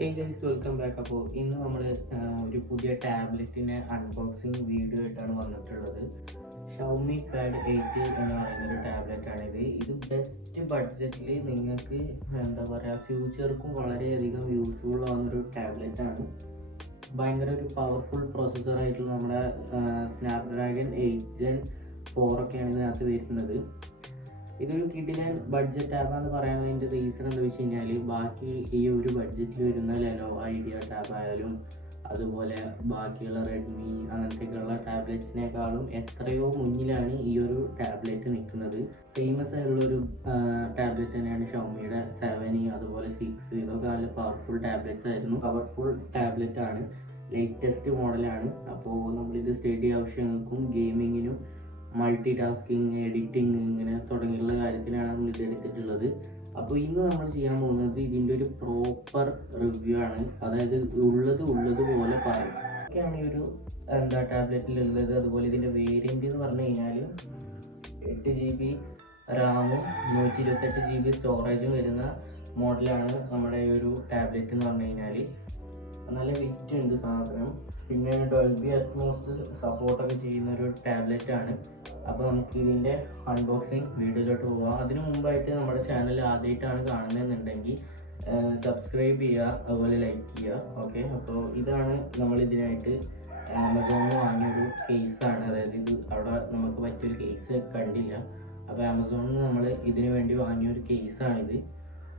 Guys welcome back. അപ്പോൾ ഇന്ന് നമ്മൾ ഒരു പുതിയ ടാബ്ലറ്റിൻ്റെ അൺബോക്സിങ് വീഡിയോ ആയിട്ടാണ് വന്നിട്ടുള്ളത്. ഷൗമി പാഡ് 8 എന്ന് പറയുന്ന ഒരു ടാബ്ലറ്റാണിത്. ഇത് ബെസ്റ്റ് ബഡ്ജറ്റിൽ നിങ്ങൾക്ക് എന്താ പറയുക ഫ്യൂച്ചർക്കും വളരെയധികം യൂസ്ഫുൾ ആവുന്നൊരു ടാബ്ലറ്റാണ്. ഭയങ്കര ഒരു പവർഫുൾ പ്രോസസ്സറായിട്ടുള്ള നമ്മുടെ സ്നാപ്ഡ്രാഗൺ 8 Gen 4 ഒക്കെയാണ് ഇതിനകത്ത് വരുന്നത്. ഇതൊരു കിഡിലൻ ബഡ്ജറ്റ് ആപ്പാന്ന് പറയാനതിൻ്റെ റീസൺ എന്താ വെച്ച് കഴിഞ്ഞാൽ ബാക്കി ഈ ഒരു ബഡ്ജറ്റിൽ വരുന്ന ലെനോവോ ഐഡിയ ടാബ് ആയാലും അതുപോലെ ബാക്കിയുള്ള റെഡ്മി അങ്ങനത്തെയൊക്കെയുള്ള ടാബ്ലറ്റ്സിനേക്കാളും എത്രയോ മുന്നിലാണ് ഈ ഒരു ടാബ്ലറ്റ് നിൽക്കുന്നത്. ഫേമസ് ആയിട്ടുള്ളൊരു ടാബ്ലറ്റ് തന്നെയാണ് ഷൗമിയുടെ 7E അതുപോലെ 6. ഇതൊക്കെ നല്ല പവർഫുൾ ടാബ്ലറ്റ്സ് ആയിരുന്നു. പവർഫുൾ ടാബ്ലറ്റ് ആണ്, ലേറ്റസ്റ്റ് മോഡലാണ്. അപ്പോൾ നമ്മളിത് സ്റ്റഡി ആവശ്യങ്ങൾക്കും ഗെയിമിങ്ങിനും മൾട്ടി ടാസ്കിങ് എഡിറ്റിങ് ഇങ്ങനെ തുടങ്ങിയുള്ള കാര്യത്തിനാണ് നമ്മൾ ഇത് എടുത്തിട്ടുള്ളത്. അപ്പോൾ ഇന്ന് നമ്മൾ ചെയ്യാൻ പോകുന്നത് ഇതിൻ്റെ ഒരു പ്രോപ്പർ റിവ്യൂ ആണ്. അതായത് ഉള്ളതുപോലെ പറയും ഒക്കെയാണ് ഈ ഒരു ടാബ്ലറ്റിലുള്ളത്. അതുപോലെ ഇതിൻ്റെ വേരിയൻ്റ് എന്ന് പറഞ്ഞു കഴിഞ്ഞാൽ 8 GB റാമും 128 GB സ്റ്റോറേജും വരുന്ന മോഡലാണ് നമ്മുടെ ഈ ഒരു ടാബ്ലറ്റ് എന്ന് പറഞ്ഞു കഴിഞ്ഞാൽ. നല്ല വെയിറ്റ് ഉണ്ട് സാധനം. പിന്നെ ഡോൾബി അറ്റ്മോസ് സപ്പോർട്ടൊക്കെ ചെയ്യുന്ന ഒരു ടാബ്ലറ്റ് ആണ്. അപ്പോൾ നമുക്ക് ഇതിൻ്റെ അൺബോക്സിങ് വീഡിയോയിലോട്ട് പോകാം. അതിനു മുമ്പായിട്ട് നമ്മുടെ ചാനൽ ആദ്യമായിട്ടാണ് കാണുന്നതെന്നുണ്ടെങ്കിൽ സബ്സ്ക്രൈബ് ചെയ്യുക, അതുപോലെ ലൈക്ക് ചെയ്യുക. ഓക്കെ, അപ്പോൾ ഇതാണ് നമ്മളിതിനായിട്ട് ആമസോണിൽ വാങ്ങിയൊരു കേസാണ്. അതായത് ഇത് അവിടെ നമുക്ക് പറ്റിയൊരു കേസ് കണ്ടില്ല. അപ്പോൾ ആമസോണിൽ നമ്മൾ ഇതിനു വേണ്ടി വാങ്ങിയൊരു കേസാണിത്.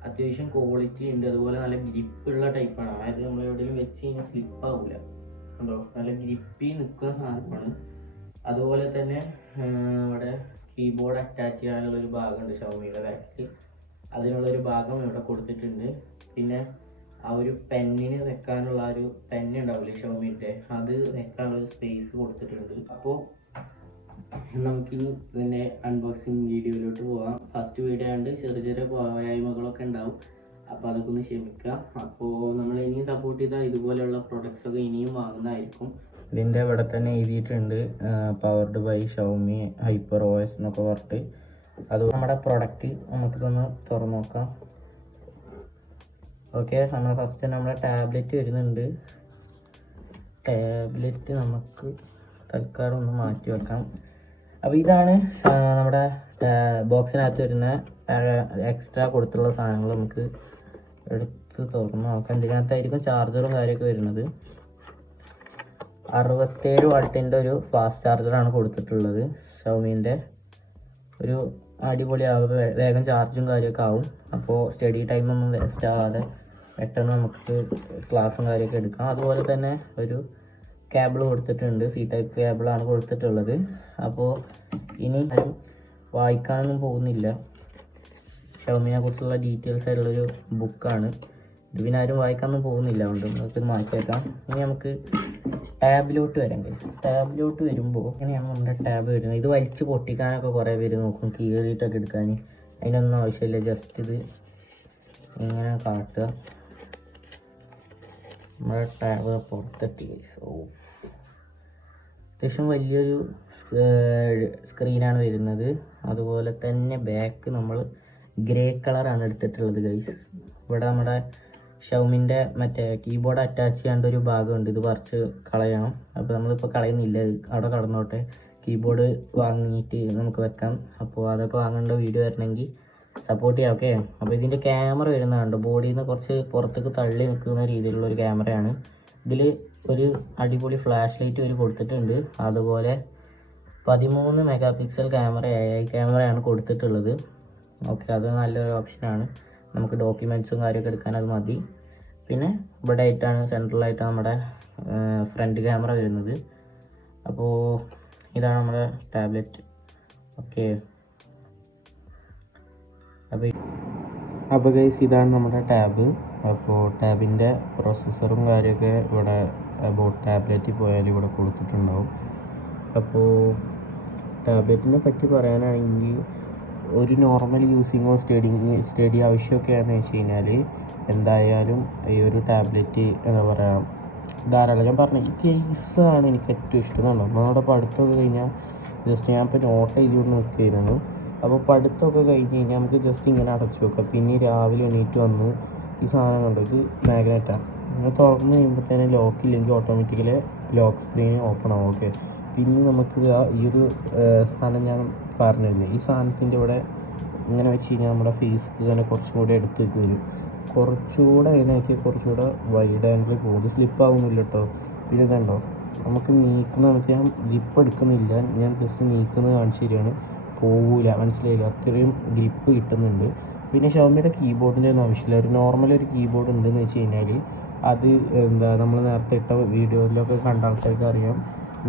അത്യാവശ്യം ക്വാളിറ്റി ഉണ്ട്, അതുപോലെ നല്ല ഗ്രിപ്പുള്ള ടൈപ്പാണ്. അതായത് നമ്മൾ എവിടെയെങ്കിലും വെച്ച് കഴിഞ്ഞാൽ സ്ലിപ്പാവില്ല. ഉണ്ടോ, നല്ല ഗ്രിപ്പി നിൽക്കുന്ന സാധനമാണ്. അതുപോലെ തന്നെ ഇവിടെ കീബോർഡ് അറ്റാച്ച് ചെയ്യാനുള്ളൊരു ഭാഗമുണ്ട് ഷൗമിയുടെ ബാക്കിൽ. അതിനുള്ളൊരു ഭാഗം ഇവിടെ കൊടുത്തിട്ടുണ്ട്. പിന്നെ ആ ഒരു പെന്നിന് വെക്കാനുള്ള ഒരു പെന്ന് ഉണ്ടാവില്ലേ ഷൗമിൻ്റെ, അത് വെക്കാനുള്ള സ്പേസ് കൊടുത്തിട്ടുണ്ട്. അപ്പോൾ നമുക്കിനി ഇതിൻ്റെ അൺബോക്സിങ് വീഡിയോയിലോട്ട് പോകാം. ഫസ്റ്റ് വീഡിയോ ആയതുകൊണ്ട് ചെറിയ പോരായ്മകളൊക്കെ ഉണ്ടാവും, അപ്പോൾ അതൊക്കെ ഒന്ന് ക്ഷമിക്കാം. അപ്പോൾ നമ്മൾ ഇനിയും സപ്പോർട്ട് ചെയ്താൽ ഇതുപോലെയുള്ള പ്രൊഡക്ട്സ് ഒക്കെ ഇനിയും വാങ്ങുന്നതായിരിക്കും. ഇതിൻ്റെ ഇവിടെ തന്നെ എഴുതിയിട്ടുണ്ട് powered by Xiaomi hyper OS എന്നൊക്കെ പറഞ്ഞിട്ട്. അത് നമ്മുടെ പ്രൊഡക്റ്റ് നമുക്കിതൊന്ന് തുറന്നു നോക്കാം. ഓക്കെ, നമ്മൾ ഫസ്റ്റ് നമ്മുടെ ടാബ്ലറ്റ് വരുന്നുണ്ട്. ടാബ്ലറ്റ് നമുക്ക് തൽക്കാലം ഒന്ന് മാറ്റി വെക്കാം. അപ്പോൾ ഇതാണ് നമ്മുടെ ബോക്സിനകത്ത് വരുന്ന എക്സ്ട്രാ കൊടുത്തുള്ള സാധനങ്ങൾ. നമുക്ക് എടുത്ത് തുറന്ന് നോക്കാം. ഇതിനകത്തായിരിക്കും ചാർജറും കാര്യമൊക്കെ വരുന്നത്. 67 വാട്ടിൻ്റെ ഒരു ഫാസ്റ്റ് ചാർജറാണ് കൊടുത്തിട്ടുള്ളത്. ഷൗമീൻ്റെ ഒരു അടിപൊളി വേഗം ചാർജും കാര്യമൊക്കെ ആവും. അപ്പോൾ സ്റ്റഡി ടൈമൊന്നും വേസ്റ്റ് ആവാതെ പെട്ടെന്ന് നമുക്ക് ക്ലാസ്സും കാര്യമൊക്കെ എടുക്കാം. അതുപോലെ തന്നെ ഒരു കേബിൾ കൊടുത്തിട്ടുണ്ട്, C ടൈപ്പ് കേബിളാണ് കൊടുത്തിട്ടുള്ളത്. അപ്പോൾ ഇനി വായിക്കാനൊന്നും പോകുന്നില്ല. ഷൗമിനെ കുറിച്ചുള്ള ഡീറ്റെയിൽസ് ആയിട്ടുള്ളൊരു ബുക്കാണ് ഇത്. പിന്നെ ആരും വായിക്കാനൊന്നും പോകുന്നില്ല, അതുകൊണ്ട് നമുക്കിത് മാറ്റി വെക്കാം. ഇനി നമുക്ക് ടാബിലോട്ട് വരാം. ടാബിലോട്ട് വരുമ്പോൾ ഇങ്ങനെയാണ് നമ്മുടെ ടാബ് വരുന്നത്. ഇത് വലിച്ച് പൊട്ടിക്കാനൊക്കെ കുറേ പേര് നോക്കും, കീറിയിട്ടൊക്കെ എടുക്കാൻ. അതിനൊന്നും ആവശ്യമില്ല, ജസ്റ്റ് ഇത് ഇങ്ങനെ കാട്ടുക. നമ്മുടെ ടാബ് പുറത്തെത്തി. അത്യാവശ്യം വലിയൊരു സ്ക്രീനാണ് വരുന്നത്. അതുപോലെ തന്നെ ബാക്ക് നമ്മൾ ഗ്രേ കളറാണ് എടുത്തിട്ടുള്ളത് ഗൈസ്. ഇവിടെ നമ്മുടെ ഷൗമിൻ്റെ മറ്റേ കീബോർഡ് അറ്റാച്ച് ചെയ്യാണ്ട് ഒരു ഭാഗമുണ്ട്, ഇത് പറിച്ച് കളയണം. അപ്പോൾ നമ്മളിപ്പോൾ കളയുന്നില്ല, അവിടെ കടന്നോട്ടെ. കീബോർഡ് വാങ്ങിയിട്ട് നമുക്ക് വെക്കാം. അപ്പോൾ അതൊക്കെ വാങ്ങേണ്ട വീഡിയോ വരണമെങ്കിൽ സപ്പോർട്ട് ചെയ്യാം. ഓക്കെ, അപ്പോൾ ഇതിൻ്റെ ക്യാമറ വരുന്നതുണ്ട്. ബോഡിയിൽ നിന്ന് കുറച്ച് പുറത്തേക്ക് തള്ളി നിൽക്കുന്ന രീതിയിലുള്ളൊരു ക്യാമറയാണ്. ഇതിൽ ഒരു അടിപൊളി ഫ്ലാഷ് ലൈറ്റ് ഒരു കൊടുത്തിട്ടുണ്ട്. അതുപോലെ 13 MP ക്യാമറ AI ക്യാമറയാണ് കൊടുത്തിട്ടുള്ളത്. ഓക്കെ, അത് നല്ലൊരു ഓപ്ഷനാണ്. നമുക്ക് ഡോക്യുമെൻറ്റ്സും കാര്യമൊക്കെ എടുക്കാൻ അത് മതി. പിന്നെ ഇവിടെ ആയിട്ടാണ് സെൻട്രലായിട്ടാണ് നമ്മുടെ ഫ്രണ്ട് ക്യാമറ വരുന്നത്. അപ്പോൾ ഇതാണ് നമ്മുടെ ടാബ്ലറ്റ്. ഓക്കെ, അപ്പോൾ ഗൈസ് ഇതാണ് നമ്മുടെ ടാബ്. അപ്പോൾ ടാബിൻ്റെ പ്രോസസ്സറും കാര്യമൊക്കെ ഇവിടെ അബൌട്ട് ടാബ്ലറ്റിൽ പോയാൽ ഇവിടെ കൊടുത്തിട്ടുണ്ടാവും. അപ്പോൾ ടാബ്ലറ്റിനെ പറ്റി പറയാനാണെങ്കിൽ ഒരു നോർമൽ യൂസിങ്ങോ സ്റ്റഡി ആവശ്യമൊക്കെയാണെന്ന് വെച്ച് കഴിഞ്ഞാൽ എന്തായാലും ഈ ഒരു ടാബ്ലറ്റ് എന്താ പറയുക ധാരാളം. ഞാൻ പറഞ്ഞ ഈ കേസാണ് എനിക്ക് ഏറ്റവും ഇഷ്ടം. നമ്മുടെ പഠിത്തമൊക്കെ കഴിഞ്ഞാൽ ജസ്റ്റ് ഞാൻ ഇപ്പോൾ നോട്ട് ചെയ്തുകൊണ്ട് നിൽക്കുകയായിരുന്നു. അപ്പോൾ പഠിത്തമൊക്കെ കഴിഞ്ഞ് കഴിഞ്ഞാൽ നമുക്ക് ജസ്റ്റ് ഇങ്ങനെ അടച്ചു വെക്കാം. പിന്നെ രാവിലെ എണീറ്റ് വന്ന് ഈ സാധനം കണ്ടോ, ഇത് മാഗ്നറ്റാണ്. നമ്മൾ തുറന്ന് കഴിയുമ്പോൾ തന്നെ ലോക്കില്ലെങ്കിൽ ഓട്ടോമാറ്റിക്കലി ലോക്ക് സ്ക്രീൻ ഓപ്പൺ ആവും. ഓക്കെ, പിന്നെ നമുക്ക് ഈ ഒരു സാധനം ഞാൻ പറഞ്ഞില്ലേ, ഈ സാധനത്തിൻ്റെ ഇവിടെ ഇങ്ങനെ വെച്ച് കഴിഞ്ഞാൽ നമ്മുടെ ഫേസ്ക്ക് ഇങ്ങനെ കുറച്ചും കൂടെ എടുത്തേക്ക് വരും. കുറച്ചുകൂടെ അതിനാക്കി കുറച്ചുകൂടെ വൈഡ് ആംഗിൾ പോകും. ഇത് സ്ലിപ്പാവുന്നില്ല കേട്ടോ. പിന്നെ ഇതുണ്ടോ, നമുക്ക് നീക്കുന്ന ഞാൻ ഗ്രിപ്പ് എടുക്കുന്നില്ല, ഞാൻ ജസ്റ്റ് നീക്കുന്നത് കാണിച്ചു തരികയാണ്. പോവില്ല, മനസ്സിലായില്ല, അത്രയും ഗ്രിപ്പ് കിട്ടുന്നുണ്ട്. പിന്നെ ഷവമിയുടെ കീബോർഡിൻ്റെ ഒന്നും ആവശ്യമില്ല. ഒരു നോർമൽ ഒരു കീബോർഡ് ഉണ്ടെന്ന് വെച്ച് കഴിഞ്ഞാൽ അത് നമ്മൾ നേരത്തെ ഇട്ട വീഡിയോയിലൊക്കെ കണ്ട ആൾക്കാർക്ക് അറിയാം.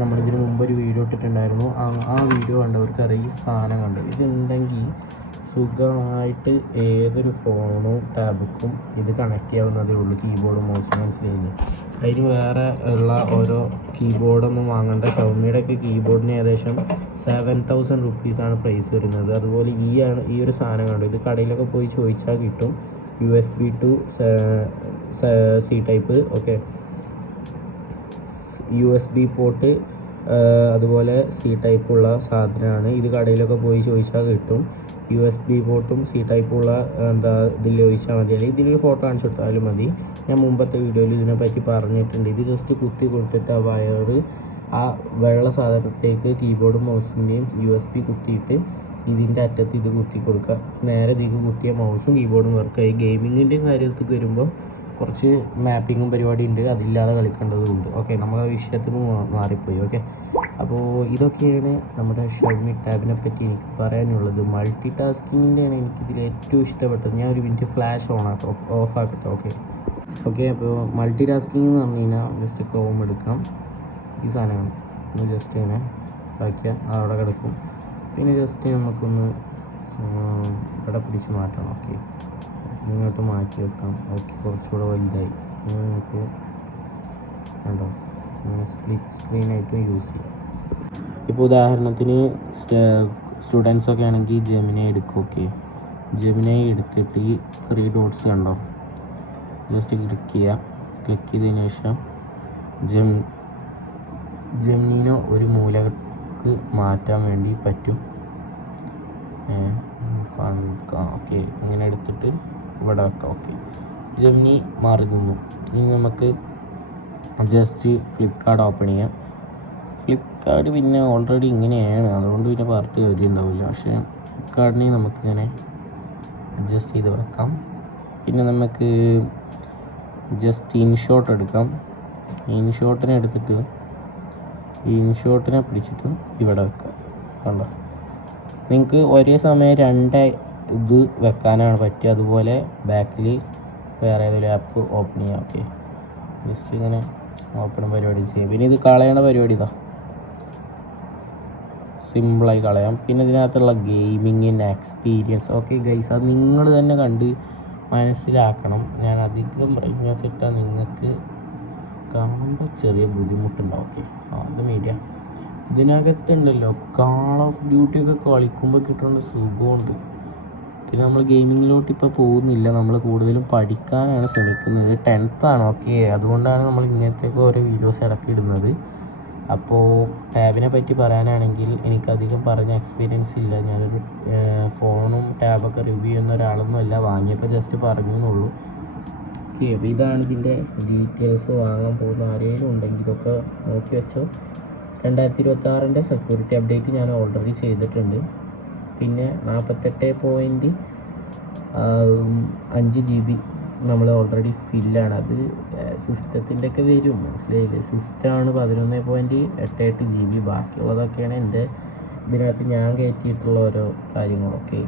നമ്മളിതിന് മുമ്പൊരു വീഡിയോ ഇട്ടിട്ടുണ്ടായിരുന്നു. ആ വീഡിയോ കണ്ടവർക്കറിയാം ഈ സാധനം കണ്ട്. ഇതുണ്ടെങ്കിൽ സുഖമായിട്ട് ഏതൊരു ഫോണും ടാബുക്കും ഇത് കണക്ട് ചെയ്യാവുന്നതേ ഉള്ളൂ, കീബോർഡും മൗസും, മനസ്സിലായില്ലേ. അതിന് വേറെ ഉള്ള ഓരോ കീബോർഡൊന്നും വാങ്ങേണ്ട. ഷവമിയുടെയൊക്കെ കീബോർഡിന് ഏകദേശം 7000 റുപ്പീസാണ് പ്രൈസ് വരുന്നത്. അതുപോലെ ഈ ഒരു സാധനം കണ്ടു, ഇത് കടയിലൊക്കെ പോയി ചോദിച്ചാൽ കിട്ടും. USB to C type. Okay, USB port അതുപോലെ C ടൈപ്പുള്ള സാധനമാണ്. ഇത് കടയിലൊക്കെ പോയി ചോദിച്ചാൽ കിട്ടും. USB പോർട്ടും C ടൈപ്പുള്ള ഇതിൽ ചോദിച്ചാൽ മതി, അല്ലെങ്കിൽ ഇതിലൊരു ഫോട്ടോ കാണിച്ചു കൊടുത്താലും മതി. ഞാൻ മുമ്പത്തെ വീഡിയോയിൽ ഇതിനെപ്പറ്റി പറഞ്ഞിട്ടുണ്ട്. ഇത് ജസ്റ്റ് കുത്തി കൊടുത്തിട്ട് ആ വയറ് ആ വെള്ള സാധനത്തേക്ക് കീബോർഡും മൗസിൻ്റെയും USB കുത്തിയിട്ട് ഇതിൻ്റെ അറ്റത്ത് ഇത് കുത്തി കൊടുക്കുക. നേരെ ഇതിക്ക് കുത്തിയ മൗസും കീബോർഡും വർക്കായി. ഗെയിമിങ്ങിൻ്റെയും കാര്യത്തേക്ക് വരുമ്പോൾ കുറച്ച് മാപ്പിങ്ങും പരിപാടി ഉണ്ട്, അതില്ലാതെ കളിക്കേണ്ടതുണ്ട്. ഓക്കെ, നമ്മളെ വിഷയത്തിൽ മാറിപ്പോയി. ഓക്കെ, അപ്പോൾ ഇതൊക്കെയാണ് നമ്മുടെ ഷവമി ടാബിനെ പറ്റി എനിക്ക് പറയാനുള്ളത്. മൾട്ടി ടാസ്കിങ്ങിൻ്റെയാണ് എനിക്കിതിൽ ഏറ്റവും ഇഷ്ടപ്പെട്ടത്. ഞാൻ ഒരു മിനിറ്റ് ഫ്ലാഷ് ഓഫ് ആക്കട്ടെ. ഓക്കെ, അപ്പോൾ മൾട്ടി ടാസ്കിങ് എന്ന് പറഞ്ഞു കഴിഞ്ഞാൽ ജസ്റ്റ് ക്രോം എടുക്കാം, ഈ സാധനമാണ് ഒന്ന് ജസ്റ്റ് ഇങ്ങനെ ആക്കിയാൽ അവിടെ കിടക്കും. പിന്നെ ജസ്റ്റ് നമുക്കൊന്ന് ഇവിടെ പിടിച്ച് മാറ്റണം. ഓക്കെ, ഇങ്ങോട്ട് മാറ്റി വെക്കാം. ഓക്കെ, കുറച്ചുകൂടെ വലുതായി. നമുക്ക് കണ്ടോ, സ്പ്ലിറ്റ് സ്ക്രീനായിട്ടും യൂസ് ചെയ്യാം. ഇപ്പോൾ ഉദാഹരണത്തിന് സ്റ്റുഡൻസൊക്കെ ആണെങ്കിൽ ജെമിനി എടുക്കും. ഓക്കെ, ജെമിനി എടുത്തിട്ട് ഈ 3 ഡോട്ട്സ് കണ്ടോ, ജസ്റ്റ് ക്ലിക്ക് ചെയ്യുക. ക്ലിക്ക് ചെയ്തതിന് ശേഷം ജെമിനിനെ ഒരു മൂലക്ക് മാറ്റാൻ വേണ്ടി പറ്റും. ഓക്കെ, ഇങ്ങനെ എടുത്തിട്ട് ഇവിടെ വെക്കാം. ഓക്കെ, ജെമിനി മാറി നിന്നു. ഇനി നമുക്ക് ജസ്റ്റ് ഫ്ലിപ്കാർട്ട് ഓപ്പൺ ചെയ്യാം. ഫ്ലിപ്കാർട്ട് പിന്നെ ഓൾറെഡി ഇങ്ങനെയാണ്, അതുകൊണ്ട് പിന്നെ പറഞ്ഞിട്ട് കാര്യം ഉണ്ടാവില്ല. പക്ഷേ ഫ്ലിപ്കാർട്ടിനെ നമുക്കിങ്ങനെ അഡ്ജസ്റ്റ് ചെയ്ത് വെക്കാം. പിന്നെ നമുക്ക് ജസ്റ്റ് ഇൻഷോട്ട് എടുക്കാം. ഇൻഷോട്ടിനെ എടുത്തിട്ട് ഇൻഷോട്ടിനെ പിടിച്ചിട്ട് ഇവിടെ വെക്കാം. കണ്ടോ, നിങ്ങൾക്ക് ഒരേ സമയം 2 ഇത് വെക്കാനാണ് പറ്റുക. അതുപോലെ ബാക്കിൽ വേറെ ഏതൊരു ആപ്പ് ഓപ്പൺ ചെയ്യാം. ഓക്കെ, ജസ്റ്റ് ഇങ്ങനെ ഓപ്പൺ പരിപാടി ചെയ്യാം. പിന്നെ ഇത് കളയേണ്ട പരിപാടി ഇതാ, സിമ്പിളായി കളയാം. പിന്നെ ഇതിനകത്തുള്ള ഗെയിമിങ്ങിൻ്റെ എക്സ്പീരിയൻസ്, ഓക്കെ ഗൈസ്, അത് നിങ്ങൾ തന്നെ കണ്ട് മനസ്സിലാക്കണം. ഞാൻ അധികം ബ്രൈറ്റ്നസ് ഇട്ടാൽ നിങ്ങൾക്ക് കാണുമ്പോൾ ചെറിയ ബുദ്ധിമുട്ടുണ്ടാവും. ഓക്കെ, അത് മീഡിയ. ഇതിനകത്തുണ്ടല്ലോ കാൾ ഓഫ് ഡ്യൂട്ടി ഒക്കെ കളിക്കുമ്പോൾ കിട്ടുന്ന സുഖമുണ്ട്. പിന്നെ നമ്മൾ ഗെയിമിങ്ങിലോട്ട് ഇപ്പോൾ പോകുന്നില്ല, നമ്മൾ കൂടുതലും പഠിക്കാനാണ് ശ്രമിക്കുന്നത്. 10th ആണ്. ഓക്കെ, അതുകൊണ്ടാണ് നമ്മൾ ഇങ്ങനത്തെയൊക്കെ ഓരോ വീഡിയോസ് ഇടയ്ക്ക് ഇടുന്നത്. അപ്പോൾ ടാബിനെ പറ്റി പറയാനാണെങ്കിൽ എനിക്കധികം പറഞ്ഞ എക്സ്പീരിയൻസ് ഇല്ല. ഞാനൊരു ഫോണും ടാബൊക്കെ റിവ്യൂ ചെയ്യുന്ന ഒരാളൊന്നും അല്ല, വാങ്ങിയപ്പോൾ ജസ്റ്റ് പറഞ്ഞു എന്നുള്ളൂ. ഓക്കെ, അപ്പോൾ ഇതാണ് ഇതിൻ്റെ ഡീറ്റെയിൽസ്. വാങ്ങാൻ പോകുന്ന ആരെങ്കിലും ഉണ്ടെങ്കിൽ ഇതൊക്കെ നോക്കി വെച്ചോ. 2026 സെക്യൂരിറ്റി അപ്ഡേറ്റ് ഞാൻ ഓൾറെഡി ചെയ്തിട്ടുണ്ട്. പിന്നെ 48.5 GB നമ്മൾ ഓൾറെഡി ഫില്ലാണ്. അത് സിസ്റ്റത്തിൻ്റെ ഒക്കെ വരും, മനസ്സിലായില്ലേ. സിസ്റ്റമാണ് 11.88 GB. ബാക്കിയുള്ളതൊക്കെയാണ് എൻ്റെ ഇതിനകത്ത് ഞാൻ കയറ്റിയിട്ടുള്ള ഓരോ കാര്യങ്ങളൊക്കെ.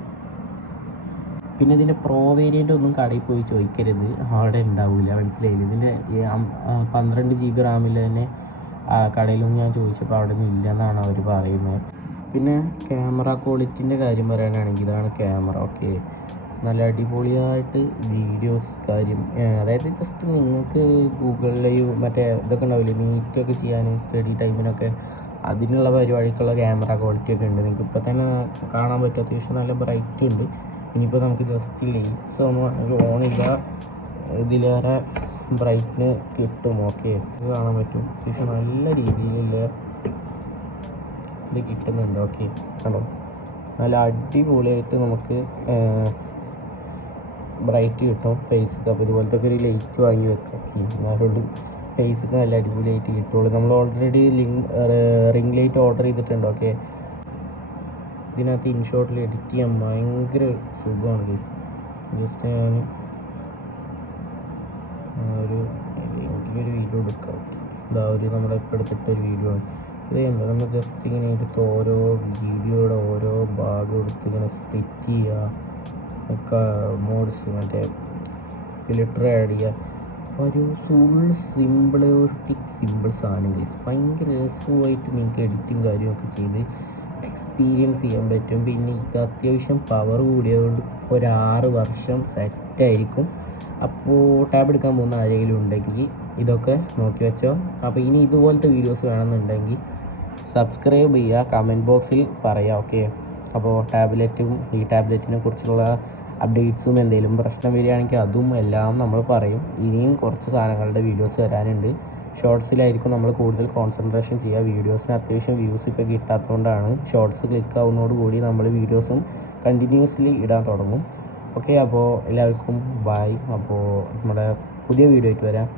പിന്നെ ഇതിൻ്റെ പ്രോ വേരിയൻ്റ് ഒന്നും കടയിൽ പോയി ചോദിക്കരുത്, അവിടെ ഉണ്ടാവില്ല, മനസ്സിലായില്ല. ഇതിൻ്റെ 12 GB റാമിൽ തന്നെ കടയിലൊന്നും ഞാൻ ചോദിച്ചപ്പോൾ അവിടെ നിന്ന് ഇല്ലെന്നാണ് അവർ പറയുന്നത്. പിന്നെ ക്യാമറ ക്വാളിറ്റിൻ്റെ കാര്യം പറയാനാണെങ്കിൽ ഇതാണ് ക്യാമറ. ഓക്കെ, നല്ല അടിപൊളിയായിട്ട് വീഡിയോസ് അതായത് ജസ്റ്റ് നിങ്ങൾക്ക് ഗൂഗിളിലെയും മറ്റേ ഇതൊക്കെ ഉണ്ടാവില്ലേ, മീറ്റൊക്കെ ചെയ്യാൻ സ്റ്റഡി ടൈമിനൊക്കെ അതിനുള്ള പരിപാടിക്കുള്ള ക്യാമറ ക്വാളിറ്റി ഒക്കെ ഉണ്ട്. നിങ്ങൾക്ക് ഇപ്പോൾ തന്നെ കാണാൻ പറ്റും, അത്യാവശ്യം നല്ല ബ്രൈറ്റ് ഉണ്ട്. ഇനിയിപ്പോൾ നമുക്ക് ജസ്റ്റ് ലെൻസ് ഒന്ന് ഓൺ ചെയ്താൽ ഇതിലേറെ ബ്രൈറ്റ്ന് കിട്ടും. ഓക്കെ, ഇത് കാണാൻ പറ്റും, അത്യാവശ്യം നല്ല രീതിയിലുള്ള ഇത് കിട്ടുന്നുണ്ട്. ഓക്കെ, കണ്ടോ, നല്ല അടിപൊളിയായിട്ട് നമുക്ക് ബ്രൈറ്റ് കിട്ടും ഫേസ്ക്ക്. അപ്പോൾ ഇതുപോലത്തെ ഒക്കെ ഒരു ലൈറ്റ് വാങ്ങി വെക്കാം. അതുകൊണ്ട് ഫേസ്ക്ക് നല്ല അടിപൊളിയായിട്ട് കിട്ടുള്ളൂ. നമ്മൾ ഓൾറെഡി റിംഗ് ലൈറ്റ് ഓർഡർ ചെയ്തിട്ടുണ്ട്. ഓക്കെ, ഇതിനകത്ത് ഇൻഷോട്ടിൽ എഡിറ്റ് ചെയ്യാൻ ഭയങ്കര സുഖമാണ് ഗൈസ്. ജസ്റ്റ് ഞാൻ ഒരു വീഡിയോ എടുക്കാം. ഇതാ ഒരു നമ്മുടെ ഇപ്പോൾ എടുത്തിട്ടൊരു വീഡിയോ ആണ് ഇത്. എന്താ നമ്മൾ ജസ്റ്റ് ഇങ്ങനെ എടുത്ത് ഓരോ വീഡിയോയുടെ ഓരോ ഭാഗം എടുത്ത് ഇങ്ങനെ സ്പ്ലിറ്റ് ചെയ്യുക, ഒക്കെ മോഡ്സ് മറ്റേ ഫിൽറ്റർ ആഡ് ചെയ്യുക. ഒരു ഫുൾ സിമ്പിൾ സാധനം ഗൈസ്. ഭയങ്കര രസമായിട്ട് നിങ്ങൾക്ക് എഡിറ്റിങ് കാര്യമൊക്കെ ചെയ്ത് എക്സ്പീരിയൻസ് ചെയ്യാൻ പറ്റും. പിന്നെ ഇത് അത്യാവശ്യം പവർ കൂടിയതുകൊണ്ട് ഒരു 6 വർഷം സെറ്റായിരിക്കും. അപ്പോൾ ടാബ് എടുക്കാൻ പോകുന്ന ആരെങ്കിലും ഉണ്ടെങ്കിൽ ഇതൊക്കെ നോക്കി വെച്ചോ. അപ്പോൾ ഇനി ഇതുപോലത്തെ വീഡിയോസ് വേണമെന്നുണ്ടെങ്കിൽ സബ്സ്ക്രൈബ് ചെയ്യുക, കമൻറ്റ് ബോക്സിൽ പറയാം. ഓക്കെ, അപ്പോൾ ഈ ടാബ്ലറ്റിനെ കുറിച്ചുള്ള അപ്ഡേറ്റ്സും എന്തെങ്കിലും പ്രശ്നം വരികയാണെങ്കിൽ അതും എല്ലാം നമ്മൾ പറയും. ഇനിയും കുറച്ച് സാധനങ്ങളുടെ വീഡിയോസ് വരാനുണ്ട്. ഷോർട്സിലായിരിക്കും നമ്മൾ കൂടുതൽ കോൺസെൻട്രേഷൻ ചെയ്യുക. വീഡിയോസിന് അത്യാവശ്യം വ്യൂസ് ഇപ്പോൾ കിട്ടാത്തതുകൊണ്ടാണ് ഷോർട്സ് ക്ലിക്ക് ആവുന്നതോടുകൂടി നമ്മൾ വീഡിയോസും കണ്ടിന്യൂസ്ലി ഇടാൻ തുടങ്ങും. ഓക്കെ, അപ്പോൾ എല്ലാവർക്കും ബൈ. അപ്പോൾ നമ്മുടെ പുതിയ വീഡിയോ ആയിട്ട് വരാം.